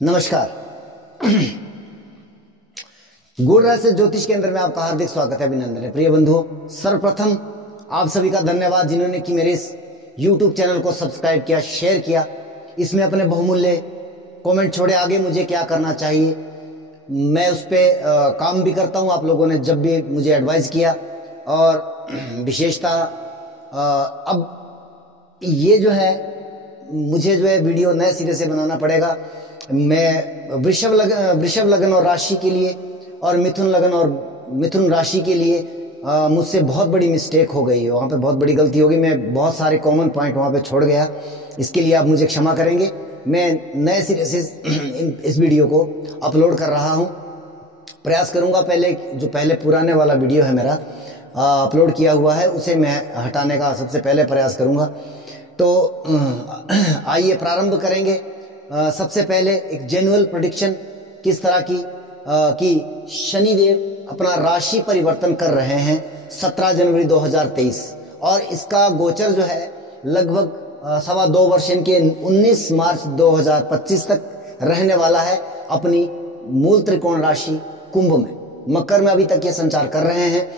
नमस्कार। गुण रहस्य ज्योतिष केंद्र में आपका हार्दिक स्वागत है, अभिनंदन है। प्रिय बंधुओं, सर्वप्रथम आप सभी का धन्यवाद जिन्होंने कि मेरे इस YouTube चैनल को सब्सक्राइब किया, शेयर किया, इसमें अपने बहुमूल्य कमेंट छोड़े। आगे मुझे क्या करना चाहिए मैं उस पर काम भी करता हूं। आप लोगों ने जब भी मुझे एडवाइस किया, और विशेषता अब ये जो है मुझे जो है वीडियो नए सिरे से बनाना पड़ेगा। मैं वृषभ लगन और राशि के लिए और मिथुन राशि के लिए मुझसे बहुत बड़ी मिस्टेक हो गई है, वहाँ पे बहुत बड़ी गलती हो गई। मैं बहुत सारे कॉमन पॉइंट वहाँ पे छोड़ गया, इसके लिए आप मुझे क्षमा करेंगे। मैं नए सिरे से इस वीडियो को अपलोड कर रहा हूँ। प्रयास करूँगा पहले पुराने वाला वीडियो है मेरा अपलोड किया हुआ है, उसे मैं हटाने का सबसे पहले प्रयास करूँगा। तो आइए प्रारंभ करेंगे। सबसे पहले एक जेन्युइन प्रेडिक्शन किस तरह की कि शनिदेव अपना राशि परिवर्तन कर रहे हैं 17 जनवरी 2023, और इसका गोचर जो है लगभग 2.25 वर्ष के 19 मार्च 2025 तक रहने वाला है अपनी मूल त्रिकोण राशि कुंभ में। मकर में अभी तक ये संचार कर रहे हैं।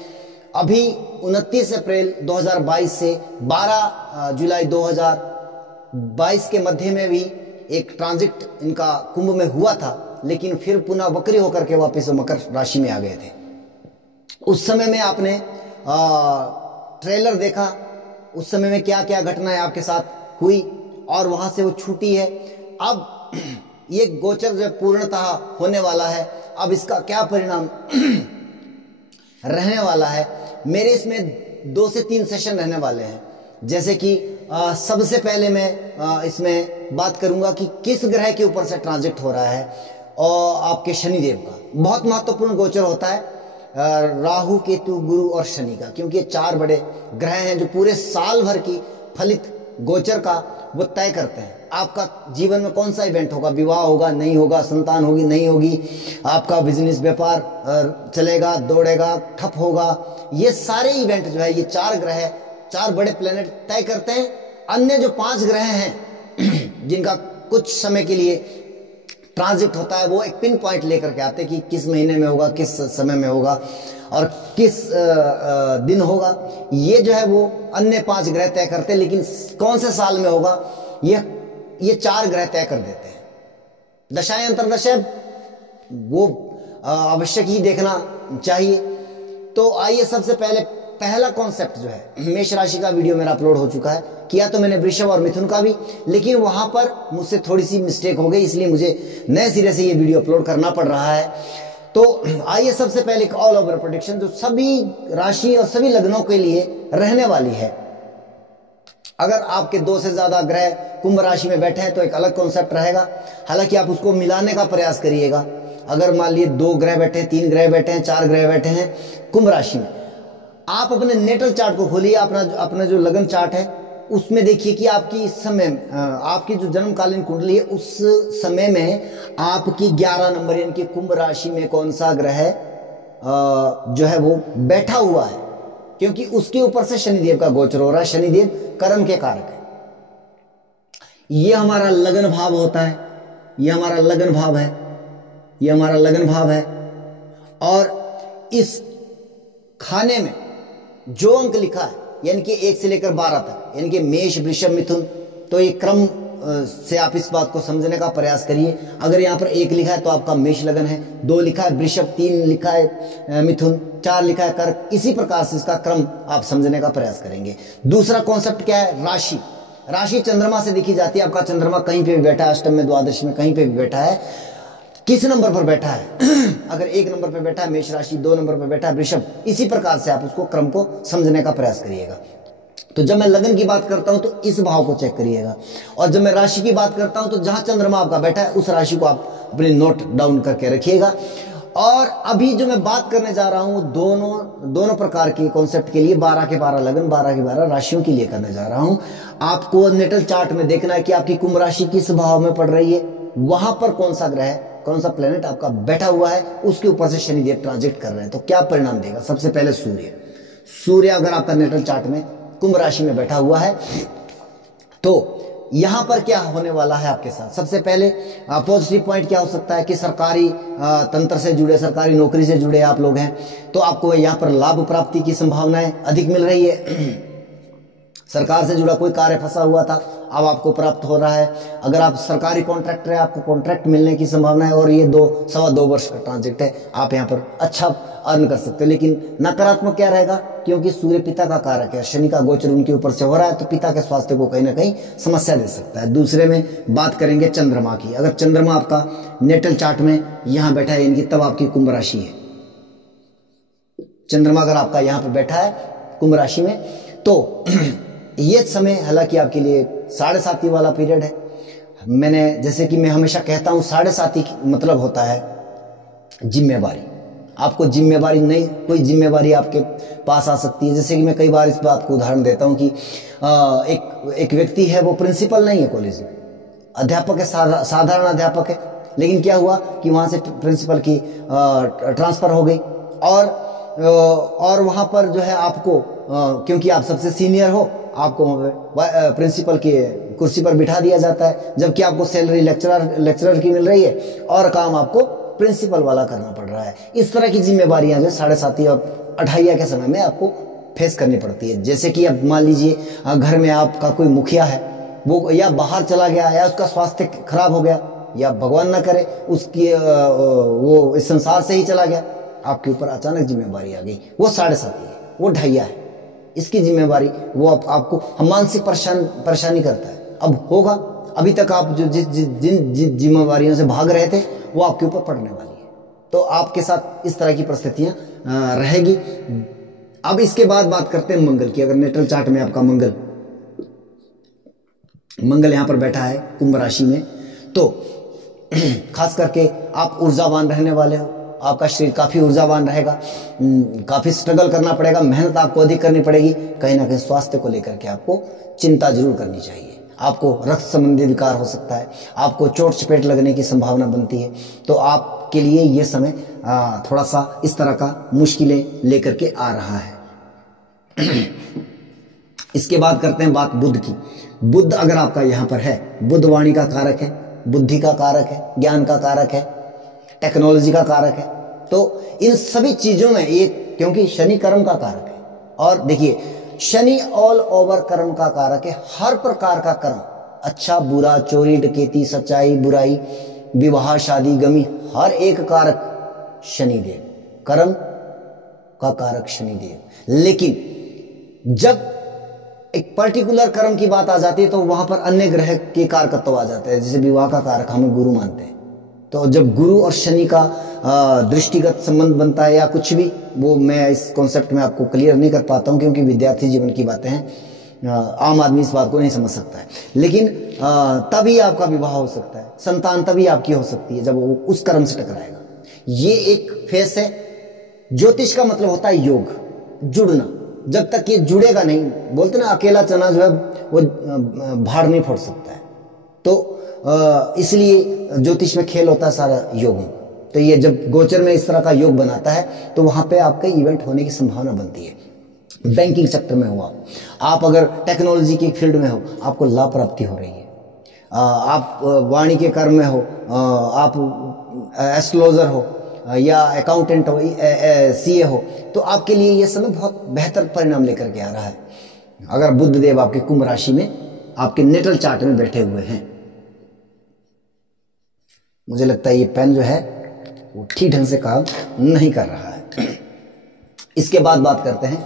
अभी 29 अप्रैल 2022 से 12 जुलाई 2022 के मध्य में भी एक ट्रांजिट इनका कुंभ में हुआ था, लेकिन फिर पुनः वक्री होकर के वापस मकर राशि में आ गए थे। उस समय में आपने ट्रेलर देखा, उस समय में क्या क्या घटनाएं आपके साथ हुई और वहां से वो छूटी है। अब ये गोचर जो पूर्णतः होने वाला है, अब इसका क्या परिणाम रहने वाला है। मेरे इसमें 2 से 3 सेशन रहने वाले हैं। जैसे कि सबसे पहले मैं इसमें बात करूंगा कि किस ग्रह के ऊपर से ट्रांजिट हो रहा है, और आपके शनिदेव का बहुत महत्वपूर्ण गोचर होता है, राहु, केतु, गुरु और शनि का, क्योंकि ये 4 बड़े ग्रह हैं जो पूरे साल भर की फलित गोचर का वो तय करते हैं। आपका जीवन में कौन सा इवेंट होगा, विवाह होगा नहीं होगा, संतान होगी नहीं होगी, आपका बिजनेस व्यापार चलेगा दौड़ेगा ठप होगा, ये सारे इवेंट जो है ये 4 ग्रह 4 बड़े प्लेनेट तय करते हैं। अन्य जो 5 ग्रह हैं जिनका कुछ समय के लिए ट्रांजिट होता है, वो एक पिन पॉइंट लेकर के आते हैं कि किस महीने में होगा, किस समय में होगा और किस दिन होगा। ये जो है वो अन्य 5 ग्रह तय करते हैं, लेकिन कौन से साल में होगा ये 4 ग्रह तय कर देते हैं। दशाएं अंतर्दशाएं वो आवश्यक ही देखना चाहिए। तो आइए सबसे पहला कॉन्सेप्ट जो है, मेष राशि का वीडियो मेरा अपलोड हो चुका है, किया तो मैंने वृषभ और मिथुन का भी, लेकिन वहां पर मुझसे थोड़ी सी मिस्टेक हो गई, इसलिए मुझे नए सिरे से ये वीडियो अपलोड करना पड़ रहा है। तो आइए सबसे पहले एक ऑल ओवर प्रेडिक्शन जो सभी राशि और सभी लग्नों के लिए रहने वाली है। अगर आपके 2 से ज्यादा ग्रह कुंभ राशि में बैठे हैं तो एक अलग कॉन्सेप्ट रहेगा, हालांकि आप उसको मिलाने का प्रयास करिएगा। अगर मान लीजिए 2 ग्रह बैठे हैं, 3 ग्रह बैठे हैं, 4 ग्रह बैठे हैं कुंभ राशि में, आप अपने नेटल चार्ट को खोलिए, अपना जो लगन चार्ट है उसमें देखिए कि आपकी इस समय आपकी जो जन्मकालीन कुंडली है उस समय में आपकी 11 नंबर यानी कि कुंभ राशि में कौन सा ग्रह जो है वो बैठा हुआ है, क्योंकि उसके ऊपर से शनिदेव का गोचर हो रहा है। शनिदेव कर्म के कारक है। ये हमारा लगन भाव होता है, ये हमारा लगन भाव है, ये हमारा लगन भाव है। और इस खाने में जो अंक लिखा है यानी कि 1 से लेकर 12 तक, यानी कि मेष, वृषभ, मिथुन, तो ये क्रम से आप इस बात को समझने का प्रयास करिए। अगर यहाँ पर 1 लिखा है तो आपका मेष लगन है, 2 लिखा है वृषभ, 3 लिखा है मिथुन, 4 लिखा है कर्क, इसी प्रकार से इसका क्रम आप समझने का प्रयास करेंगे। दूसरा कॉन्सेप्ट क्या है, राशि। राशि चंद्रमा से देखी जाती है। आपका चंद्रमा कहीं पे भी बैठा है, अष्टम में, द्वादश में, कहीं पे भी बैठा है, किस नंबर पर बैठा है अगर 1 नंबर पर बैठा है मेष राशि, 2 नंबर पर बैठा है वृषभ, इसी प्रकार से आप उसको क्रम को समझने का प्रयास करिएगा। तो जब मैं लगन की बात करता हूं तो इस भाव को चेक करिएगा, और जब मैं राशि की बात करता हूं तो जहां चंद्रमा आपका बैठा है उस राशि को आप अपने नोट डाउन करके रखिएगा। और अभी जो मैं बात करने जा रहा हूं दोनों प्रकार के कॉन्सेप्ट के लिए, 12 के 12 लगन, 12 के 12 राशियों के लिए करने जा रहा हूं। आपको नेटल चार्ट में देखना है कि आपकी कुंभ राशि किस भाव में पड़ रही है, वहां पर कौन सा ग्रह, कौन सा प्लेनेट आपका बैठा हुआ है, उसके ऊपर से शनिदेव ट्रांजिट कर रहे हैं, तो क्या परिणाम देगा। सबसे पहले सूर्य अगर आपका नेटल चार्ट में कुंभ राशि में बैठा हुआ है तो यहां पर क्या होने वाला है आपके साथ? सबसे पहले पॉजिटिव पॉइंट क्या हो सकता है कि सरकारी तंत्र से जुड़े, सरकारी नौकरी से जुड़े आप लोग हैं तो आपको यहां पर लाभ प्राप्ति की संभावनाएं अधिक मिल रही है। सरकार से जुड़ा कोई कार्य फंसा हुआ था, अब आपको प्राप्त हो रहा है। अगर आप सरकारी कॉन्ट्रैक्टर है, आपको कॉन्ट्रैक्ट मिलने की संभावना है और ये 2-2.25 वर्ष का ट्रांजिट है, आप यहाँ पर अच्छा अर्न कर सकते हो। लेकिन नकारात्मक क्या रहेगा? क्योंकि सूर्य पिता का कारक है, शनि का गोचर उनके ऊपर से हो रहा है, तो पिता के स्वास्थ्य को कहीं ना कहीं समस्या दे सकता है। दूसरे में बात करेंगे चंद्रमा की। अगर चंद्रमा आपका नेटल चार्ट में यहाँ बैठा है, इनकी तब आपकी कुंभ राशि है। चंद्रमा अगर आपका यहाँ पर बैठा है कुंभ राशि में, तो ये समय हालांकि आपके लिए 7.5 वाला पीरियड है। मैंने जैसे कि मैं हमेशा कहता हूं 7.5 मतलब होता है जिम्मेवारी। आपको जिम्मेवारी नहीं, कोई जिम्मेवारी आपके पास आ सकती है। जैसे कि मैं कई बार इस बात को उदाहरण देता हूं कि एक व्यक्ति है, वो प्रिंसिपल नहीं है कॉलेज में, अध्यापक है, साधारण अध्यापक है, लेकिन क्या हुआ कि वहां से प्रिंसिपल की ट्रांसफर हो गई और वहां पर जो है आपको क्योंकि आप सबसे सीनियर हो, आपको प्रिंसिपल की कुर्सी पर बिठा दिया जाता है, जबकि आपको सैलरी लेक्चरर की मिल रही है और काम आपको प्रिंसिपल वाला करना पड़ रहा है। इस तरह की जिम्मेवारियां जो 7.5 और 28 के समय में आपको फेस करनी पड़ती है। जैसे कि अब मान लीजिए घर में आपका कोई मुखिया है, वो या बाहर चला गया या उसका स्वास्थ्य खराब हो गया या भगवान ना करे उसकी वो इस संसार से ही चला गया, आपके ऊपर अचानक जिम्मेवारी आ गई, वो 7.5 है, वो 28 है। इसकी जिम्मेवारी वो आपको मानसिक परेशानी करता है। अब होगा, अभी तक आप जो जिन जिम्मेवारियों से भाग रहे थे वो आपके ऊपर पड़ने वाली है, तो आपके साथ इस तरह की परिस्थितियां रहेगी। अब इसके बाद बात करते हैं मंगल की। अगर नेटल चार्ट में आपका मंगल यहां पर बैठा है कुंभ राशि में, तो खास करके आप ऊर्जावान रहने वाले हो, आपका शरीर काफी ऊर्जावान रहेगा, काफी स्ट्रगल करना पड़ेगा, मेहनत आपको अधिक करनी पड़ेगी। कहीं ना कहीं स्वास्थ्य को लेकर के आपको चिंता जरूर करनी चाहिए। आपको रक्त संबंधी विकार हो सकता है, आपको चोट चपेट लगने की संभावना बनती है, तो आपके लिए यह समय थोड़ा सा इस तरह का मुश्किलें लेकर के आ रहा है। इसके बाद करते हैं बात बुध की। बुध अगर आपका यहां पर है, बुध वाणी का कारक है, बुद्धि का कारक है, ज्ञान का कारक है, टेक्नोलॉजी का कारक है। तो इन सभी चीजों में ये, क्योंकि शनि कर्म का कारक है, और देखिए शनि ऑल ओवर कर्म का कारक है। हर प्रकार का कर्म, अच्छा बुरा, चोरी डकैती, सच्चाई बुराई, विवाह शादी गमी, हर एक कारक शनिदेव, कर्म का कारक शनिदेव। लेकिन जब एक पर्टिकुलर कर्म की बात आ जाती है तो वहां पर अन्य ग्रह के कारकत्व आ जाते हैं। जैसे विवाह का कारक हमें गुरु मानते हैं, तो जब गुरु और शनि का दृष्टिगत संबंध बनता है या कुछ भी, वो मैं इस कॉन्सेप्ट में आपको क्लियर नहीं कर पाता हूं क्योंकि विद्यार्थी जीवन की बातें हैं, आम आदमी इस बात को नहीं समझ सकता है। लेकिन तभी आपका विवाह हो सकता है, संतान तभी आपकी हो सकती है जब वो उस कर्म से टकराएगा। ये एक फेस है। ज्योतिष का मतलब होता है योग, जुड़ना। जब तक ये जुड़ेगा नहीं, बोलते ना अकेला चना जो है वो भाड़ नहीं फोड़ सकता है, तो इसलिए ज्योतिष में खेल होता है सारा योगों। तो ये जब गोचर में इस तरह का योग बनाता है तो वहां पे आपके इवेंट होने की संभावना बनती है। बैंकिंग सेक्टर में हो आप अगर टेक्नोलॉजी की फील्ड में हो, आपको लाभ प्राप्ति हो रही है। आप वाणी के कर्म में हो, आप एस्ट्रोलॉजर हो या अकाउंटेंट हो, सीए हो, तो आपके लिए यह समय बहुत बेहतर परिणाम लेकर के आ रहा है। अगर बुध देव आपके कुंभ राशि में आपके नेटल चार्ट में बैठे हुए हैं। मुझे लगता है ये पेन जो है वो ठीक ढंग से काम नहीं कर रहा है। इसके बाद बात करते हैं,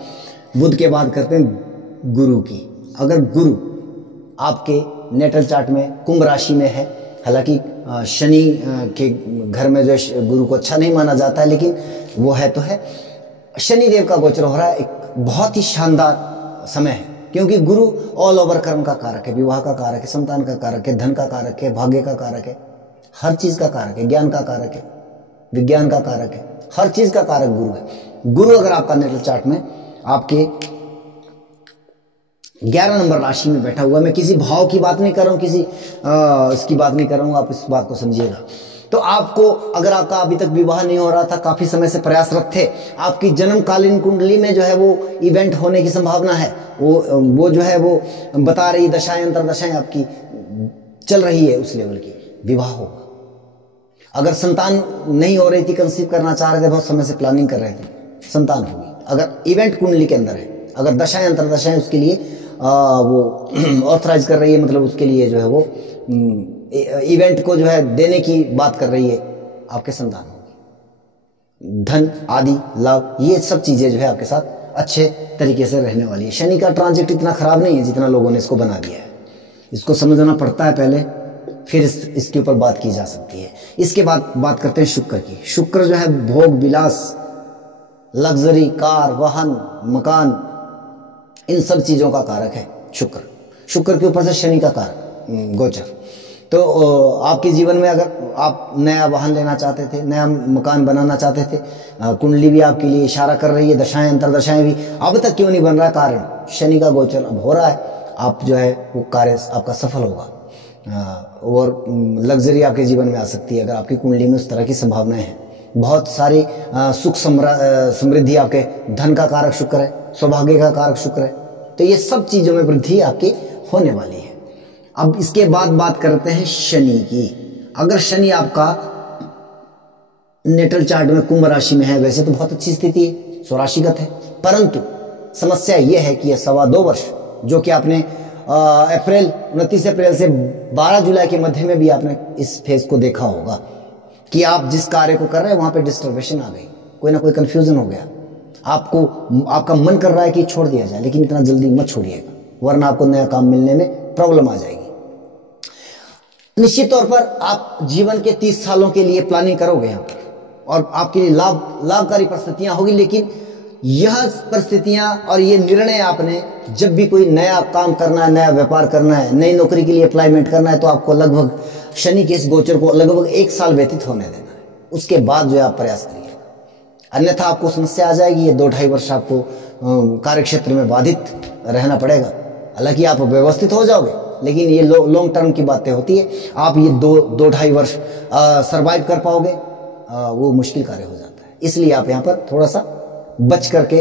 बुध के बाद करते हैं गुरु की। अगर गुरु आपके नेटल चार्ट में कुंभ राशि में है, हालांकि शनि के घर में जो गुरु को अच्छा नहीं माना जाता है, लेकिन वो है तो है। शनि देव का गोचर हो रहा है, एक बहुत ही शानदार समय है, क्योंकि गुरु ऑल ओवर कर्म का कारक है, विवाह का कारक है, संतान का कारक है, धन का कारक है, भाग्य का कारक है, हर चीज का कारक है, ज्ञान का कारक है, विज्ञान का कारक है, हर चीज का कारक गुरु है। गुरु अगर आपका नेटल चार्ट में आपके 11 नंबर राशि में बैठा हुआ, मैं किसी भाव की बात नहीं कर रहा हूं, किसी इसकी बात नहीं कर रहा हूं, आप इस बात को समझिएगा। तो आपको, अगर आपका अभी तक विवाह नहीं हो रहा था, काफी समय से प्रयासरत थे, आपकी जन्मकालीन कुंडली में जो है वो इवेंट होने की संभावना है। वो जो है वो बता रही दशाएं अंतर दशाएं आपकी चल रही है उस लेवल की, विवाह होगा। अगर संतान नहीं हो रही थी, कंसीव करना चाह रहे थे, बहुत समय से प्लानिंग कर रहे थे, संतान होगी। अगर इवेंट कुंडली के अंदर है, अगर दशाएं अंतरदशाएं उसके लिए वो ऑथराइज कर रही है, मतलब उसके लिए जो है वो इवेंट को जो है देने की बात कर रही है, आपके संतान होगी। धन आदि लाभ, ये सब चीजें जो है आपके साथ अच्छे तरीके से रहने वाली है। शनि का ट्रांजिट इतना खराब नहीं है जितना लोगों ने इसको बना दिया है। इसको समझना पड़ता है पहले, फिर इसके ऊपर बात की जा सकती है। इसके बाद बात करते हैं शुक्र की। शुक्र जो है भोग विलास, लग्जरी, कार, वाहन, मकान, इन सब चीजों का कारक है शुक्र। शुक्र के ऊपर से शनि का कारक गोचर। तो आपके जीवन में अगर आप नया वाहन लेना चाहते थे, नया मकान बनाना चाहते थे, कुंडली भी आपके लिए इशारा कर रही है, दशाएं अंतरदशाएं भी, अब तक क्यों नहीं बन रहा, कारण शनि का गोचर अब हो रहा है, आप जो है वो कार्य आपका सफल होगा। और लग्जरी आपके जीवन में आ सकती है अगर आपकी कुंडली में उस तरह की संभावनाएं हैं। बहुत सारी सुख समृद्धि, आपके धन का कारक शुक्र है, सौभाग्य का कारक शुक्र है, तो ये सब चीजों में वृद्धि आपकी होने वाली है। अब इसके बाद बात करते हैं शनि की। अगर शनि आपका नेटल चार्ट में कुंभ राशि में है, वैसे तो बहुत अच्छी स्थिति है, स्वराशिगत है, परंतु समस्या यह है कि यह 2.25 वर्ष जो कि आपने 29 अप्रैल से 12 जुलाई के मध्य में भी आपने इस फेज को देखा होगा कि आप जिस कार्य को कर रहे हैं वहां पे डिस्टर्बेशन आ गई, कोई ना कोई कंफ्यूजन हो गया, आपको आपका मन कर रहा है कि छोड़ दिया जाए, लेकिन इतना जल्दी मत छोड़िएगा, वरना आपको नया काम मिलने में प्रॉब्लम आ जाएगी। निश्चित तौर पर आप जीवन के 30 सालों के लिए प्लानिंग करोगे यहाँ पर, और आपके लिए लाभकारी परिस्थितियां होगी, लेकिन यह परिस्थितियां और ये निर्णय आपने जब भी कोई नया काम करना है, नया व्यापार करना है, नई नौकरी के लिए अप्लाइमेंट करना है, तो आपको लगभग शनि के इस गोचर को लगभग 1 साल व्यतीत होने देना है, उसके बाद जो है आप प्रयास करिएगा, अन्यथा आपको समस्या आ जाएगी। ये 2-2.5 वर्ष आपको कार्य क्षेत्र में बाधित रहना पड़ेगा। हालांकि आप व्यवस्थित हो जाओगे, लेकिन ये लॉन्ग टर्म की बातें होती है, आप ये 2-2.5 वर्ष सरवाइव कर पाओगे, वो मुश्किल कार्य हो जाता है। इसलिए आप यहाँ पर थोड़ा सा बच करके,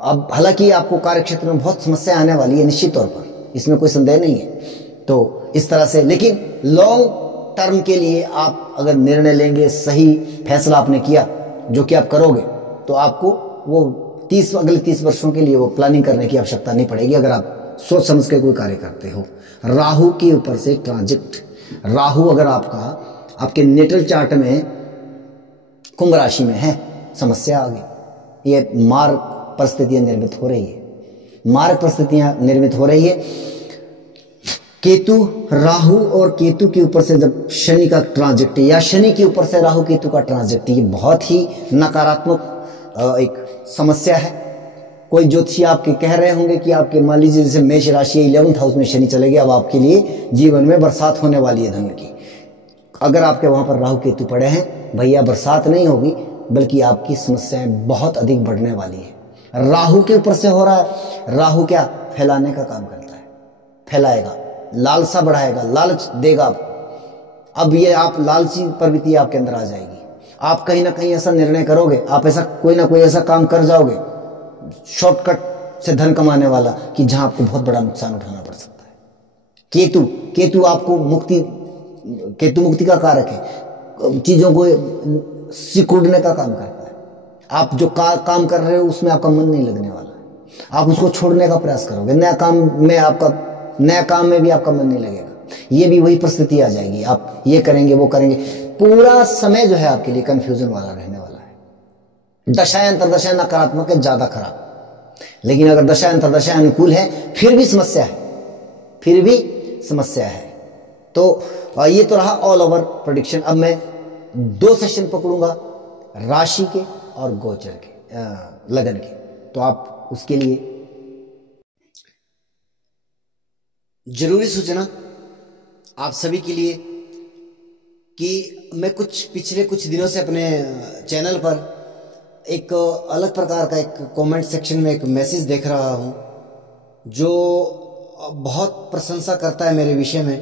अब हालांकि आपको कार्य क्षेत्र में बहुत समस्या आने वाली है निश्चित तौर पर, इसमें कोई संदेह नहीं है, तो इस तरह से, लेकिन लॉन्ग टर्म के लिए आप अगर निर्णय लेंगे, सही फैसला आपने किया जो कि आप करोगे, तो आपको वो अगले 30 वर्षों के लिए वो प्लानिंग करने की आवश्यकता नहीं पड़ेगी, अगर आप सोच समझ के कोई कार्य करते हो। राहु के ऊपर से ट्रांजिट, राहु अगर आपके नेटल चार्ट में कुंभ राशि में है, समस्या आ गई, ये मार्ग परिस्थितियां निर्मित हो रही है, मार्ग परिस्थितियां निर्मित हो रही है। केतु, राहु और केतु के ऊपर से जब शनि का ट्रांजिट या शनि के ऊपर से राहु केतु का ट्रांजिट, ये बहुत ही नकारात्मक एक समस्या है। कोई ज्योतिषी आपके कह रहे होंगे कि आपके, मान लीजिए जैसे मेष राशि 11th हाउस में शनि चले गए, अब आपके लिए जीवन में बरसात होने वाली है धन की। अगर आपके वहां पर राहु केतु पड़े हैं, भैया बरसात नहीं होगी, बल्कि आपकी समस्याएं बहुत अधिक बढ़ने वाली है। राहु के ऊपर से हो रहा है, राहु क्या फैलाने का काम करता है, फैलाएगा, लालसा बढ़ाएगा, लालच देगा आपको। अब ये आप लालची प्रवृत्ति आपके अंदर आ जाएगी, आप कहीं ना कहीं ऐसा निर्णय करोगे, आप ऐसा कोई ना कोई ऐसा काम कर जाओगे शॉर्टकट से धन कमाने वाला, कि जहां आपको बहुत बड़ा नुकसान उठाना पड़ सकता है। केतु आपको मुक्ति का कारक है, चीजों को सिकुड़ने का काम करता है। आप जो काम कर रहे हो उसमें आपका मन नहीं लगने वाला है, आप उसको छोड़ने का प्रयास करोगे, नया काम में भी आपका मन नहीं लगेगा, ये भी वही परिस्थिति आ जाएगी, आप ये करेंगे वो करेंगे, पूरा समय जो है आपके लिए कंफ्यूजन वाला रहने वाला है। दशाएं अंतरदशाएं नकारात्मक है, ज्यादा खराब, लेकिन अगर दशाएं अंतरदशाएं अनुकूल है, फिर भी समस्या है। तो ये तो रहा ऑल ओवर प्रेडिक्शन। अब मैं 2 सेशन पकड़ूंगा, राशि के और गोचर के, लगन के, तो आप उसके लिए जरूरी सूचना आप सभी के लिए कि मैं पिछले कुछ दिनों से अपने चैनल पर एक अलग प्रकार का एक कमेंट सेक्शन में एक मैसेज देख रहा हूं, जो बहुत प्रशंसा करता है मेरे विषय में,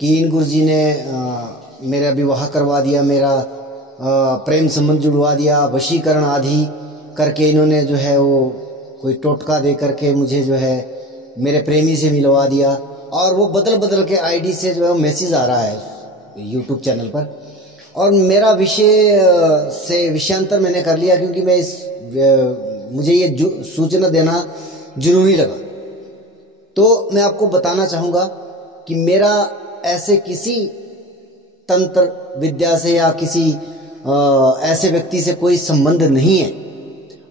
कि इन गुरुजी ने मेरा विवाह करवा दिया, मेरा प्रेम संबंध जुड़वा दिया, वशीकरण आदि करके इन्होंने जो है वो कोई टोटका दे करके मुझे जो है मेरे प्रेमी से मिलवा दिया, और वो बदल बदल के आईडी से जो है मैसेज आ रहा है यूट्यूब चैनल पर, और मेरा विषय से विषयांतर मैंने कर लिया क्योंकि मैं मुझे ये सूचना देना जरूरी लगा। तो मैं आपको बताना चाहूँगा कि मेरा ऐसे किसी तंत्र विद्या से या किसी ऐसे व्यक्ति से कोई संबंध नहीं है,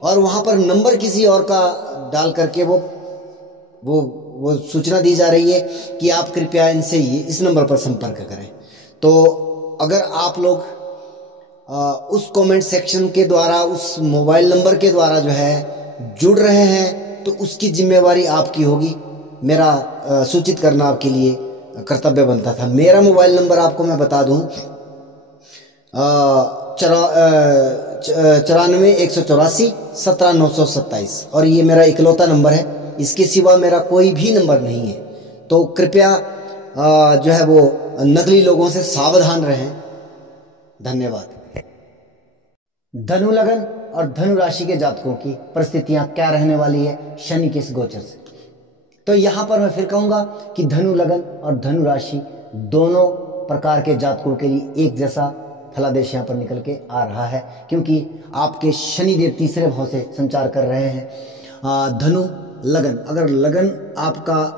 और वहाँ पर नंबर किसी और का डाल करके वो सूचना दी जा रही है कि आप कृपया इनसे इस नंबर पर संपर्क करें। तो अगर आप लोग उस कमेंट सेक्शन के द्वारा, उस मोबाइल नंबर के द्वारा जो है जुड़ रहे हैं, तो उसकी जिम्मेवारी आपकी होगी। मेरा सूचित करना आपके लिए कर्तव्य बनता था। मेरा मोबाइल नंबर आपको मैं बता दूं, 94-184-17-927, और ये मेरा इकलौता नंबर है। इसके सिवा मेरा कोई भी नंबर नहीं है। तो कृपया जो है वो नकली लोगों से सावधान रहें। धन्यवाद। धनु लगन और धनु राशि के जातकों की परिस्थितियां क्या रहने वाली है शनि के इस गोचर से। तो यहां पर मैं फिर कहूंगा कि धनु लगन और धनु राशि दोनों प्रकार के जातकों के लिए एक जैसा फलादेश यहां पर निकल के आ रहा है, क्योंकि आपके शनिदेव तीसरे भाव से संचार कर रहे हैं। धनु लगन, अगर लगन आपका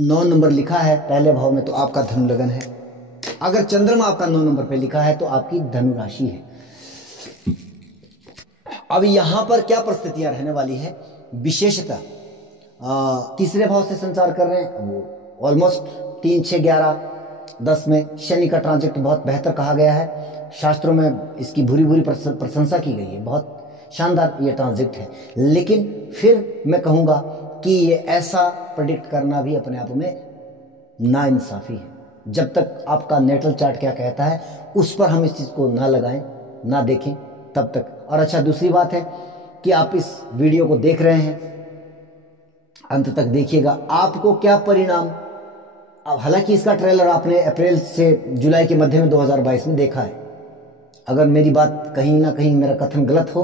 9 नंबर लिखा है पहले भाव में तो आपका धनु लगन है। अगर चंद्रमा आपका 9 नंबर पे लिखा है तो आपकी धनु राशि है। अब यहां पर क्या परिस्थितियां रहने वाली है, विशेषतः तीसरे भाव से संचार कर रहे हैं, वो ऑलमोस्ट 3, 6, 11, 10 में शनि का ट्रांजिट बहुत बेहतर कहा गया है। शास्त्रों में इसकी भूरी भूरी प्रशंसा की गई है, बहुत शानदार ये ट्रांजिट है। लेकिन फिर मैं कहूँगा कि ये ऐसा प्रेडिक्ट करना भी अपने आप में नाइंसाफी है। जब तक आपका नेटल चार्ट क्या कहता है उस पर हम इस चीज़ को ना लगाएं, ना देखें तब तक। और अच्छा, दूसरी बात है कि आप इस वीडियो को देख रहे हैं, अंत तक देखिएगा, आपको क्या परिणाम। अब हालांकि इसका ट्रेलर आपने अप्रैल से जुलाई के मध्य में 2022 में देखा है। अगर मेरी बात कहीं ना कहीं, मेरा कथन गलत हो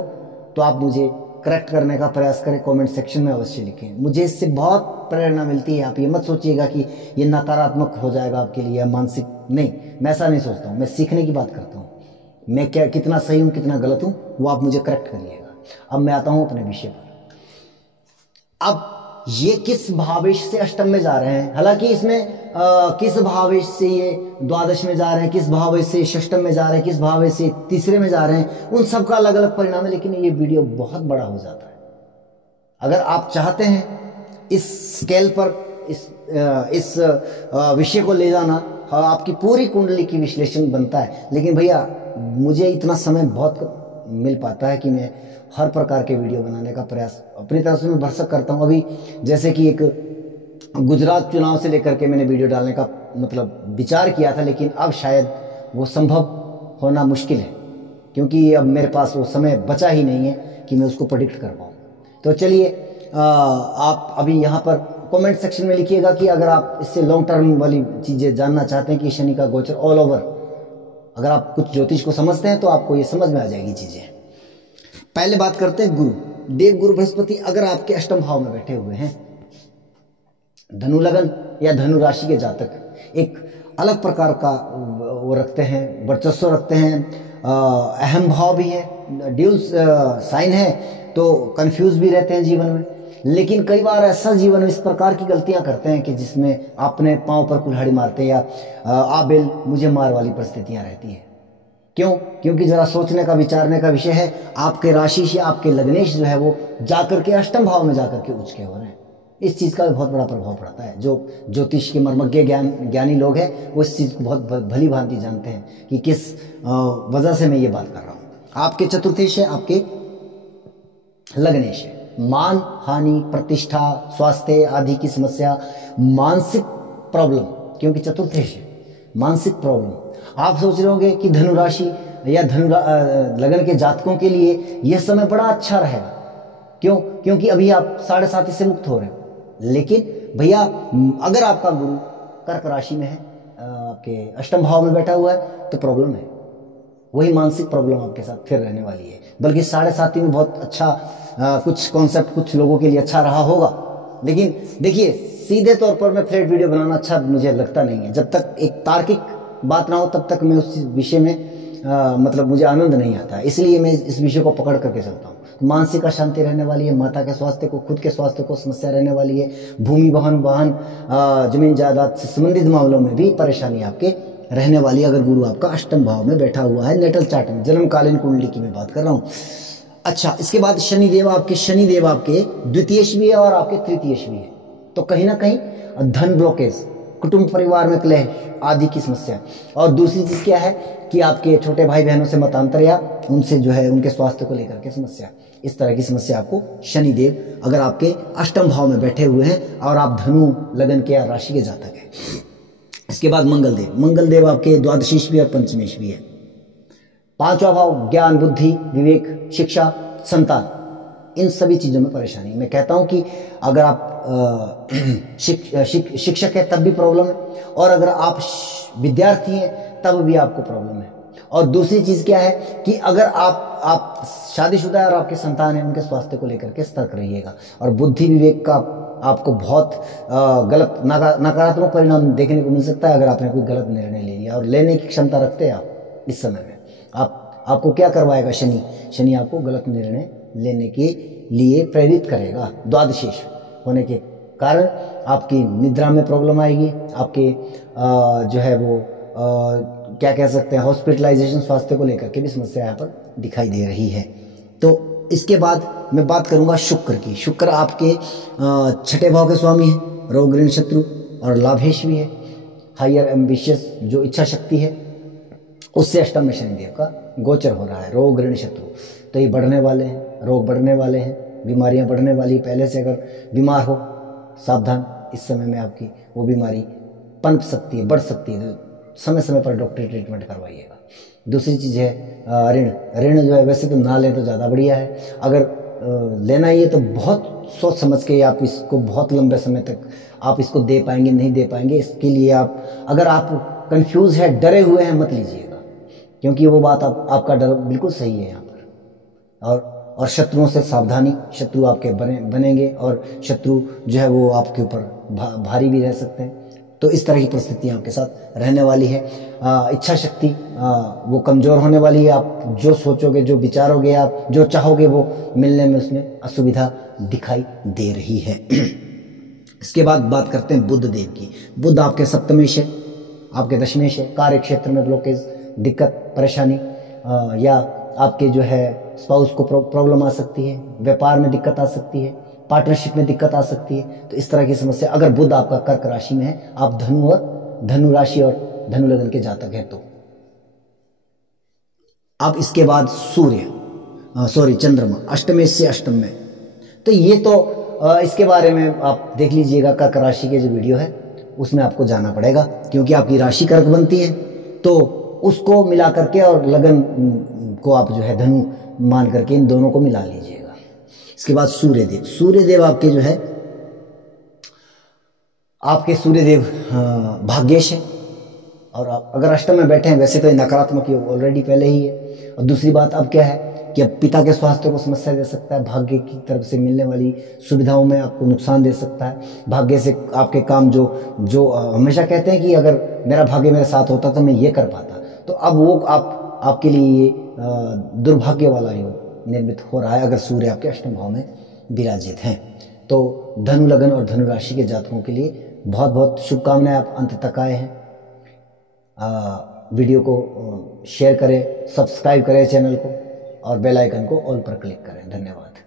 तो आप मुझे करेक्ट करने का प्रयास करें, कमेंट सेक्शन में अवश्य लिखें। मुझे इससे बहुत प्रेरणा मिलती है। आप ये मत सोचिएगा कि ये नकारात्मक हो जाएगा आपके लिए या मानसिक, नहीं, मैं ऐसा नहीं सोचता हूँ। मैं सीखने की बात करता हूँ। मैं क्या कितना सही हूँ कितना गलत हूँ वो आप मुझे करेक्ट करिएगा। अब मैं आता हूँ अपने विषय पर। अब ये किस भावेश से अष्टम में जा रहे हैं, हालांकि इसमें किस भावेश से ये द्वादश में जा रहे हैं, किस भावेश से षष्टम में जा रहे हैं, किस भावेश से तीसरे में जा रहे हैं, उन सब का अलग अलग परिणाम है। लेकिन ये वीडियो बहुत बड़ा हो जाता है। अगर आप चाहते हैं इस स्केल पर इस विषय को ले जाना, आपकी पूरी कुंडली की विश्लेषण बनता है। लेकिन भैया मुझे इतना समय बहुत मिल पाता है कि मैं हर प्रकार के वीडियो बनाने का प्रयास अपनी तरफ से मैं भरसक करता हूँ। अभी जैसे कि एक गुजरात चुनाव से लेकर के मैंने वीडियो डालने का मतलब विचार किया था, लेकिन अब शायद वो संभव होना मुश्किल है, क्योंकि अब मेरे पास वो समय बचा ही नहीं है कि मैं उसको प्रेडिक्ट कर पाऊँ। तो चलिए, आप अभी यहाँ पर कमेंट सेक्शन में लिखिएगा कि अगर आप इससे लॉन्ग टर्म वाली चीज़ें जानना चाहते हैं कि शनि का गोचर ऑल ओवर, अगर आप कुछ ज्योतिष को समझते हैं तो आपको ये समझ में आ जाएगी चीज़ें। पहले बात करते हैं गुरु, देव गुरु बृहस्पति अगर आपके अष्टम भाव में बैठे हुए हैं, धनु लगन या धनु राशि के जातक एक अलग प्रकार का वो रखते हैं, वर्चस्व रखते हैं। अहम भाव भी है, ड्यूल साइन है, तो कंफ्यूज भी रहते हैं जीवन में। लेकिन कई बार ऐसा जीवन में इस प्रकार की गलतियां करते हैं कि जिसमें अपने पांव पर कुल्हाड़ी मारते हैं या आबिल मुझे मार वाली परिस्थितियां रहती हैं। क्यों? क्योंकि जरा सोचने का, विचारने का विषय है। आपके राशि से आपके लग्नेश जो है वो जाकर के अष्टम भाव में जाकर के उच्च के हो रहे हैं। इस चीज़ का बहुत बड़ा प्रभाव पड़ता है। जो ज्योतिष के मर्मज्ञ ज्ञानी लोग हैं वो इस चीज़ को बहुत भली भांति जानते हैं कि किस वजह से मैं ये बात कर रहा हूँ। आपके चतुर्थेश है, आपके लग्नेश है। मान हानि, प्रतिष्ठा, स्वास्थ्य आदि की समस्या, मानसिक प्रॉब्लम, क्योंकि चतुर्थेश है, मानसिक प्रॉब्लम। आप सोच रहे होंगे कि धनु राशि या धनु लगन के जातकों के लिए यह समय बड़ा अच्छा रहेगा। क्यों? क्योंकि अभी आप 7.5 से मुक्त हो रहे हो। लेकिन भैया अगर आपका गुरु कर्क राशि में है, आपके अष्टम भाव में बैठा हुआ है, तो प्रॉब्लम है, वही मानसिक प्रॉब्लम आपके साथ फिर रहने वाली है। बल्कि 7.5 में बहुत अच्छा कुछ कॉन्सेप्ट कुछ लोगों के लिए अच्छा रहा होगा। लेकिन देखिए सीधे तौर पर मैं फ्लैट वीडियो बनाना अच्छा मुझे लगता नहीं है। जब तक एक तार्किक बात ना हो तब तक मैं उस विषय में मतलब मुझे आनंद नहीं आता है, इसलिए मैं इस विषय को पकड़ करके चलता हूँ। मानसिक अशांति रहने वाली है, माता के स्वास्थ्य को, खुद के स्वास्थ्य को समस्या रहने वाली है, भूमि वाहन जमीन जायदाद से संबंधित मामलों में भी परेशानी आपके रहने वाली है, अगर गुरु आपका अष्टम भाव में बैठा हुआ है नेटल चार्ट में, जन्मकालीन कुंडली की मैं बात कर रहा हूँ। अच्छा, इसके बाद शनिदेव आपके द्वितीयश भी है और आपके तृतीयश भी है, तो कहीं ना कहीं धन ब्लॉकेज, कुटुंब परिवार में कलह आदि की समस्या। और दूसरी चीज क्या है कि आपके छोटे भाई बहनों से मतांतर या उनसे जो है उनके स्वास्थ्य को लेकर के समस्या, इस तरह की समस्या आपको शनिदेव अगर आपके अष्टम भाव में बैठे हुए हैं और आप धनु लगन के या राशि के जातक हैं। इसके बाद मंगलदेव आपके द्वादशीश भी और पंचमेश भी है। पांचवा भाव ज्ञान, बुद्धि, विवेक, शिक्षा, संतान, इन सभी चीजों में परेशानी। मैं कहता हूं कि अगर आप शिक्षक है तब भी प्रॉब्लम है, और अगर आप विद्यार्थी हैं तब भी आपको प्रॉब्लम है। और दूसरी चीज क्या है कि अगर आप शादीशुदा है और आपके संतान है, उनके स्वास्थ्य को लेकर के सतर्क रहिएगा। और बुद्धि विवेक का आपको बहुत गलत नकारात्मक परिणाम देखने को मिल सकता है अगर आपने कोई गलत निर्णय ले लिया, और लेने की क्षमता रखते हैं आप इस समय में। आपको क्या करवाएगा शनि आपको गलत निर्णय लेने के लिए प्रेरित करेगा। द्वादशीश होने के कारण आपकी निद्रा में प्रॉब्लम आएगी, आपके जो है वो क्या कह सकते हैं हॉस्पिटलाइजेशन, स्वास्थ्य को लेकर के भी समस्या यहाँ पर दिखाई दे रही है। तो इसके बाद मैं बात करूंगा शुक्र की। शुक्र आपके छठे भाव के स्वामी है, रोग ऋण शत्रु और लाभेश भी है। हायर एम्बिशियस जो इच्छा शक्ति है उससे अष्टम में शनिदेव का गोचर हो रहा है, रोग ऋण शत्रु, तो ये बढ़ने वाले हैं, रोग बढ़ने वाले हैं, बीमारियां बढ़ने वाली। पहले से अगर बीमार हो सावधान, इस समय में आपकी वो बीमारी पनप सकती है, बढ़ सकती है, तो समय समय पर डॉक्टरी ट्रीटमेंट करवाइएगा। दूसरी चीज़ है ऋण जो है वैसे तो ना लें तो ज़्यादा बढ़िया है, अगर लेना ही है तो बहुत सोच समझ के आप इसको बहुत लंबे समय तक आप इसको दे पाएंगे नहीं दे पाएंगे, इसके लिए अगर आप कंफ्यूज है, डरे हुए हैं, मत लीजिएगा, क्योंकि वो बात आपका डर बिल्कुल सही है यहाँ पर। और शत्रुओं से सावधानी, शत्रु आपके बनेंगे और शत्रु जो है वो आपके ऊपर भारी भी रह सकते हैं। तो इस तरह की परिस्थितियाँ आपके साथ रहने वाली है। इच्छा शक्ति वो कमज़ोर होने वाली है, आप जो सोचोगे, जो विचारोगे, आप जो चाहोगे वो मिलने में उसमें असुविधा दिखाई दे रही है। इसके बाद बात करते हैं बुध देव की। बुध आपके सप्तमेश है, आपके दशमेश है। कार्य क्षेत्र में ब्लॉकेज, दिक्कत, परेशानी, या आपके जो है स्पाउस को प्रॉब्लम आ सकती है, व्यापार में दिक्कत आ सकती है, पार्टनरशिप में दिक्कत आ सकती है। तो इस तरह की समस्या अगर बुध आपका कर्क राशि में है, आप धनु राशि और धनु लगन के जातक हैं तो। अब इसके बाद चंद्रमा अष्टमेश से अष्टम में, तो ये तो इसके बारे में आप देख लीजिएगा, कर्क राशि के जो वीडियो है उसमें आपको जाना पड़ेगा, क्योंकि आपकी राशि कर्क बनती है तो उसको मिला करके और लगन को आप जो है धनु मान करके इन दोनों को मिला लीजिएगा। इसके बाद सूर्यदेव आपके जो है आपके सूर्यदेव भाग्येश है, और आप अगर अष्टम में बैठे हैं वैसे तो नकारात्मक योग ऑलरेडी पहले ही है। और दूसरी बात अब क्या है कि अब पिता के स्वास्थ्य को समस्या दे सकता है, भाग्य की तरफ से मिलने वाली सुविधाओं में आपको नुकसान दे सकता है। भाग्य से आपके काम जो हमेशा कहते हैं कि अगर मेरा भाग्य मेरे साथ होता तो मैं ये कर पाता, तो अब वो आपके लिए ये दुर्भाग्य वाला योग निर्मित हो रहा है अगर सूर्य आपके अष्टम भाव में विराजित हैं। तो धनु लगन और धनु राशि के जातकों के लिए बहुत बहुत शुभकामनाएं। आप अंत तक आए हैं। वीडियो को शेयर करें, सब्सक्राइब करें चैनल को, और बेल आइकन को ऑल पर क्लिक करें। धन्यवाद।